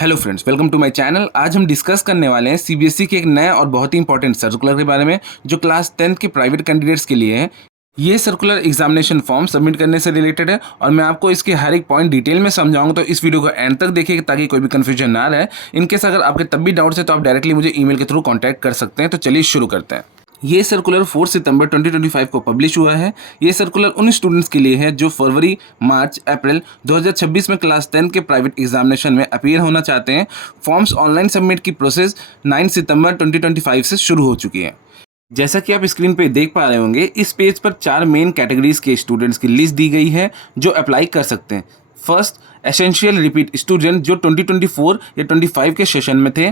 Hello friends, welcome to my channel. आज हम discuss करने वाले हैं सीबीएसई के एक नए और बहुत ही इंपॉर्टेंट सर्कुलर के बारे में जो क्लास 10th के प्राइवेट कैंडिडेट्स के लिए है। ये सर्कुलर एग्जामिनेशन फॉर्म सबमिट करने से रिलेटेड है और मैं आपको इसके हर एक पॉइंट डिटेल में समझाऊंगा, तो इस वीडियो को एंड तक देखिए ताकि कोई भी कंफ्यूजन ना रहे। इनकेस अगर आपके तब भी डाउट्स है तो आप डायरेक्टली मुझे ईमेल के थ्रू कॉन्टैक्ट कर सकते हैं। तो चलिए शुरू करते हैं। ये सर्कुलर 4 सितंबर 2025 को पब्लिश हुआ है। ये सर्कुलर उन स्टूडेंट्स के लिए है जो फरवरी, मार्च, अप्रैल 2026 में क्लास 10 के प्राइवेट एग्जामिनेशन में अपीयर होना चाहते हैं। फॉर्म्स ऑनलाइन सबमिट की प्रोसेस 9 सितंबर 2025 से शुरू हो चुकी है। जैसा कि आप स्क्रीन पे देख पा रहे होंगे, इस पेज पर 4 मेन कैटेगरीज के स्टूडेंट्स की लिस्ट दी गई है जो अप्लाई कर सकते हैं। फर्स्ट, एसेंशियल रिपीट स्टूडेंट जो 2024 या 25 के सेशन में थे।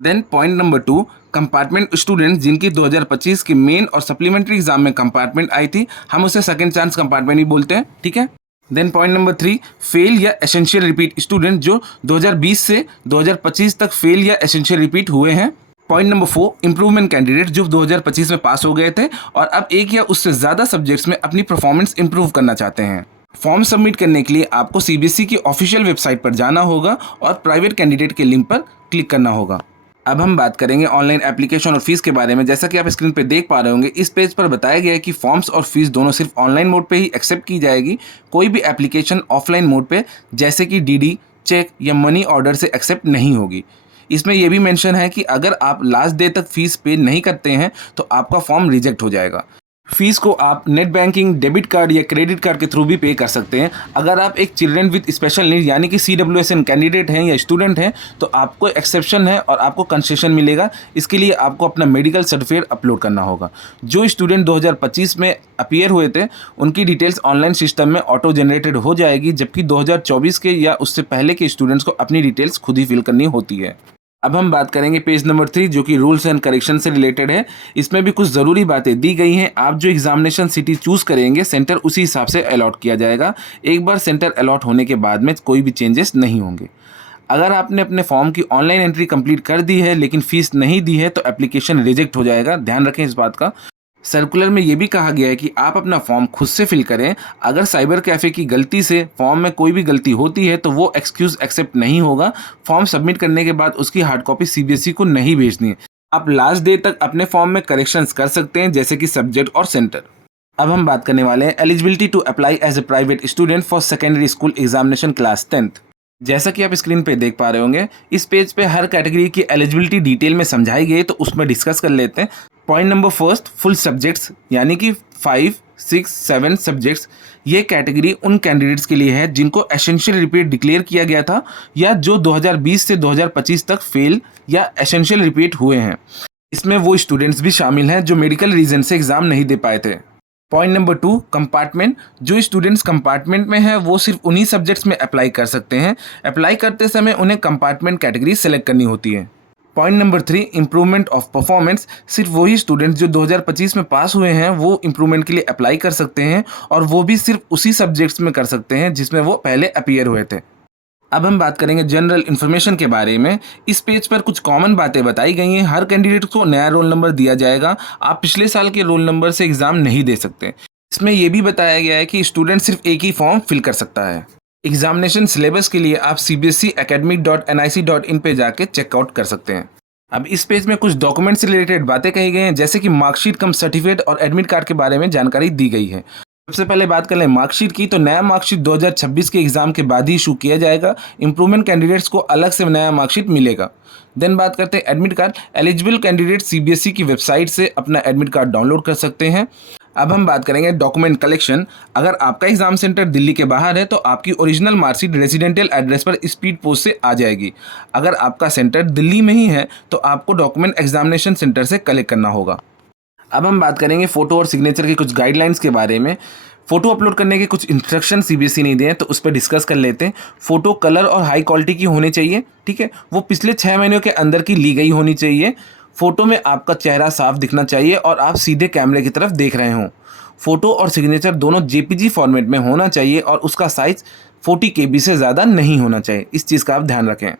Then point number 2, compartment student जिनकी 2025 के मेन और सप्लीमेंट्री एग्जाम में कंपार्टमेंट आई थी, हम उसे सेकंड चांस कंपार्टमेंट ही बोलते हैं, ठीक है। देन पॉइंट नंबर 3, फेल या एसेंशियल रिपीट स्टूडेंट जो 2020 से 2025 तक फेल या एसेंशियल रिपीट हुए हैं। पॉइंट नंबर 4, इंप्रूवमेंट कैंडिडेट जो 2025 में पास हो गए थे और अब एक या उससे ज़्यादा सब्जेक्ट्स में अपनी परफॉर्मेंस इंप्रूव करना चाहते हैं। फॉर्म सबमिट करने के लिए आपको सीबीएसई की ऑफिशियल वेबसाइट पर जाना होगा और प्राइवेट कैंडिडेट के लिंक पर क्लिक करना होगा। अब हम बात करेंगे ऑनलाइन एप्लीकेशन और फीस के बारे में। जैसा कि आप स्क्रीन पे देख पा रहे होंगे, इस पेज पर बताया गया है कि फॉर्म्स और फीस दोनों सिर्फ ऑनलाइन मोड पे ही एक्सेप्ट की जाएगी। कोई भी एप्लीकेशन ऑफलाइन मोड पे जैसे कि डीडी, चेक या मनी ऑर्डर से एक्सेप्ट नहीं होगी। इसमें यह भी मेंशन है कि अगर आप लास्ट डे तक फीस पे नहीं करते हैं तो आपका फॉर्म रिजेक्ट हो जाएगा। फीस को आप नेट बैंकिंग, डेबिट कार्ड या क्रेडिट कार्ड के थ्रू भी पे कर सकते हैं। अगर आप एक चिल्ड्रन विद स्पेशल नीड यानी कि CWSN कैंडिडेट हैं या स्टूडेंट हैं तो आपको एक्सेप्शन है और आपको कंसेशन मिलेगा। इसके लिए आपको अपना मेडिकल सर्टिफिकेट अपलोड करना होगा। जो स्टूडेंट 2025 में अपीयर हुए थे उनकी डिटेल्स ऑनलाइन सिस्टम में ऑटो जनरेटेड हो जाएगी, जबकि 2024 के या उससे पहले के स्टूडेंट्स को अपनी डिटेल्स खुद ही फिल करनी होती है। अब हम बात करेंगे पेज नंबर 3 जो कि रूल्स एंड करेक्शन से रिलेटेड है। इसमें भी कुछ ज़रूरी बातें दी गई हैं। आप जो एग्जामिनेशन सिटी चूज़ करेंगे सेंटर उसी हिसाब से अलॉट किया जाएगा। एक बार सेंटर अलॉट होने के बाद में कोई भी चेंजेस नहीं होंगे। अगर आपने अपने फॉर्म की ऑनलाइन एंट्री कंप्लीट कर दी है लेकिन फीस नहीं दी है तो एप्लीकेशन रिजेक्ट हो जाएगा, ध्यान रखें इस बात का। सर्कुलर में यह भी कहा गया है कि आप अपना फॉर्म खुद से फिल करें। अगर साइबर कैफ़े की गलती से फॉर्म में कोई भी गलती होती है तो वो एक्सक्यूज़ एक्सेप्ट नहीं होगा। फॉर्म सबमिट करने के बाद उसकी हार्ड कॉपी सीबीएसई को नहीं भेजनी है। आप लास्ट डे तक अपने फॉर्म में करेक्शंस कर सकते हैं, जैसे कि सब्जेक्ट और सेंटर। अब हम बात करने वाले हैं eligibility to apply as a private student for secondary school examination class 10th। जैसा कि आप स्क्रीन पे देख पा रहे होंगे, इस पेज पे हर कैटेगरी की एलिजिबिलिटी डिटेल में समझाई गई है, तो उसमें डिस्कस कर लेते हैं। Point number first, full subjects यानी कि 5, 6, 7 सब्जेक्ट्स। ये कैटेगरी उन कैंडिडेट्स के लिए है जिनको एसेंशियल रिपीट डिक्लेयर किया गया था या जो 2020 से 2025 तक फेल या एसेंशियल रिपीट हुए हैं। इसमें वो स्टूडेंट्स भी शामिल हैं जो मेडिकल रीजन से एग्जाम नहीं दे पाए थे। Point number 2, compartment. जो स्टूडेंट्स कंपार्टमेंट में हैं वो सिर्फ उन्हीं सब्जेक्ट्स में अप्लाई कर सकते हैं। अप्लाई करते समय उन्हें कंपार्टमेंट कैटेगरी सेलेक्ट करनी होती है। Point number 3, improvement of performance. सिर्फ वही स्टूडेंट्स जो 2025 में पास हुए हैं वो इम्प्रूवमेंट के लिए अप्लाई कर सकते हैं और वो भी सिर्फ उसी सब्जेक्ट्स में कर सकते हैं जिसमें वो पहले अपीयर हुए थे। अब हम बात करेंगे जनरल इन्फॉर्मेशन के बारे में। इस पेज पर कुछ कॉमन बातें बताई गई हैं। हर कैंडिडेट को नया रोल नंबर दिया जाएगा। आप पिछले साल के रोल नंबर से एग्जाम नहीं दे सकते। इसमें यह भी बताया गया है कि स्टूडेंट सिर्फ एक ही फॉर्म फिल कर सकता है। एग्जामिनेशन सिलेबस के लिए आप cbseacademic.nic.in पे जाके चेकआउट कर सकते हैं। अब इस पेज में कुछ डॉक्यूमेंट से रिलेटेड बातें कही गई हैं, जैसे कि मार्कशीट कम सर्टिफिकेट और एडमिट कार्ड के बारे में जानकारी दी गई है। सबसे पहले बात कर लें मार्कशीट की, तो नया मार्कशीट 2026 के एग्जाम के बाद ही इशू किया जाएगा। इंप्रूवमेंट कैंडिडेट्स को अलग से नया मार्कशीट मिलेगा। देन बात करते हैं admit card. Eligible candidate CBSE की वेबसाइट से अपना एडमिट कार्ड डाउनलोड कर सकते हैं। अब हम बात करेंगे डॉक्यूमेंट कलेक्शन। अगर आपका एग्जाम सेंटर दिल्ली के बाहर है तो आपकी ओरिजिनल मार्कशीट रेजिडेंशियल एड्रेस पर स्पीड पोस्ट से आ जाएगी। अगर आपका सेंटर दिल्ली में ही है तो आपको डॉक्यूमेंट एग्जामिनेशन सेंटर से कलेक्ट करना होगा। अब हम बात करेंगे फ़ोटो और सिग्नेचर के कुछ गाइडलाइंस के बारे में। फ़ोटो अपलोड करने के कुछ इंस्ट्रक्शन सीबीएसई ने दिए हैं, तो उस पर डिस्कस कर लेते हैं। फ़ोटो कलर और हाई क्वालिटी की होनी चाहिए, ठीक है। वो पिछले 6 महीनों के अंदर की ली गई होनी चाहिए। फ़ोटो में आपका चेहरा साफ दिखना चाहिए और आप सीधे कैमरे की तरफ देख रहे हों। फ़ोटो और सिग्नेचर दोनों जेपीजी फॉर्मेट में होना चाहिए और उसका साइज़ 40 KB से ज़्यादा नहीं होना चाहिए। इस चीज़ का आप ध्यान रखें।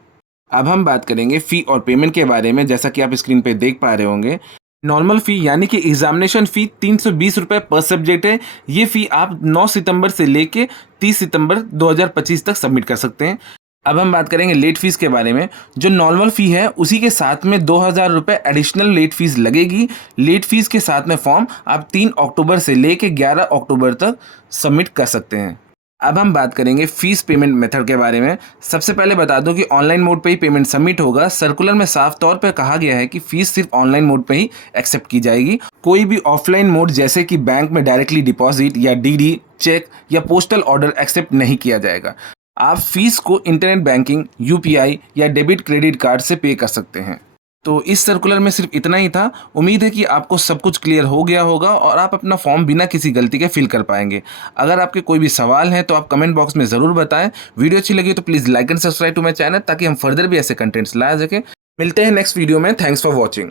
अब हम बात करेंगे फ़ी और पेमेंट के बारे में। जैसा कि आप स्क्रीन पे देख पा रहे होंगे, नॉर्मल फ़ी यानी कि एग्जामिनेशन फ़ी 320 रुपये पर सब्जेक्ट है। ये फ़ी आप 9 सितंबर से लेके 30 सितंबर 2025 तक सबमिट कर सकते हैं। अब हम बात करेंगे लेट फीस के बारे में। जो नॉर्मल फ़ी है उसी के साथ में 2,000 रुपये एडिशनल लेट फीस लगेगी। लेट फीस के साथ में फॉर्म आप 3 अक्टूबर से लेके 11 अक्टूबर तक सबमिट कर सकते हैं। अब हम बात करेंगे फीस पेमेंट मेथड के बारे में। सबसे पहले बता दूं कि ऑनलाइन मोड पे ही पेमेंट सबमिट होगा। सर्कुलर में साफ तौर पे कहा गया है कि फीस सिर्फ ऑनलाइन मोड पे ही एक्सेप्ट की जाएगी। कोई भी ऑफलाइन मोड जैसे कि बैंक में डायरेक्टली डिपॉजिट या डीडी, चेक या पोस्टल ऑर्डर एक्सेप्ट नहीं किया जाएगा। आप फीस को इंटरनेट बैंकिंग, यूपीआई या डेबिट क्रेडिट कार्ड से पे कर सकते हैं। तो इस सर्कुलर में सिर्फ इतना ही था। उम्मीद है कि आपको सब कुछ क्लियर हो गया होगा और आप अपना फॉर्म बिना किसी गलती के फिल कर पाएंगे। अगर आपके कोई भी सवाल हैं तो आप कमेंट बॉक्स में ज़रूर बताएं। वीडियो अच्छी लगी तो please like and subscribe to my channel ताकि हम फर्दर भी ऐसे कंटेंट्स ला सकें। मिलते हैं नेक्स्ट वीडियो में। Thanks for watching.